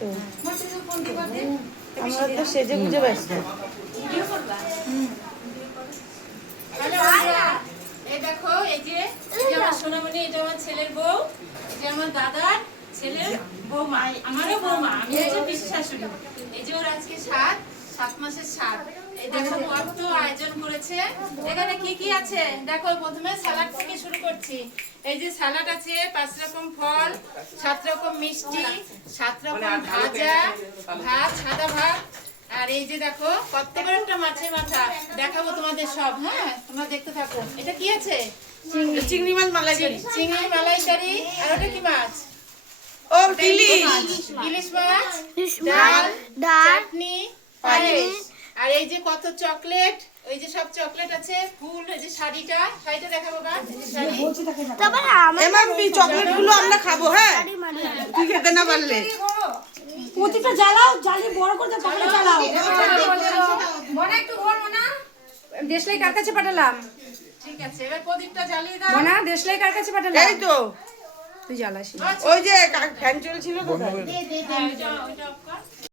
তো আমরা তো সেজে গুজে ব্যস্ত। এই দেখো, এই যে আমার সোনামণি, এটা আমার ছেলের বউ, এই যে আমার দাদার ছেলের বৌমা, আমারও বৌমা, আমি হচ্ছে পিসি শাশুড়ি। এই যে ওর আজকে 7 মাসের 7। এই দেখো কত আয়োজন করেছে। এখানে কি কি আছে দেখো। প্রথমে স্যালাড থেকে শুরু করছি। এই যে স্যালাড আছে, 5 রকম ফল, 7 রকম মিষ্টি, 7 রকম ভাজা, ভাত, সাদা ভাত। আর এই যে দেখো কত বড় একটা মাছের মাথা, দেখাবো তোমাদের সব। হ্যাঁ, তোমরা দেখতে থাকো। এটা কি আছে? চিংড়ি মাছ মালাইকারি। চিংড়ি মালাইকারি। আর ওটা কি মাছ? ও ইলিশ। ইলিশ মাছ, ডাল, চাটনি, পায়েস। আর এই যে কত চকলেট, ওই যে সব চকলেট আছে, ফুল, এই যে শাড়িটা দেখাবো বা শাড়ি। এমএমপি চকলেট গুলো আমরা খাবো। হ্যাঁ, তুই খেতে না পারলে প্রতিটা জ্বালাও, জ্বালিয়ে বড় করে কখনো জ্বালাও। মনা একটু ঘর মনা, দেশলাই কার কাছে পাঠালাম? ঠিক আছে, এবার প্রদীপটা জ্বালিয়ে দাও। মনা দেশলাই কার কাছে পাঠালাম? এই তো তুই জ্বালাসি। ওই যে ফ্যান চলছিল তো তাই। হ্যাঁ, ওইটা অফ কর।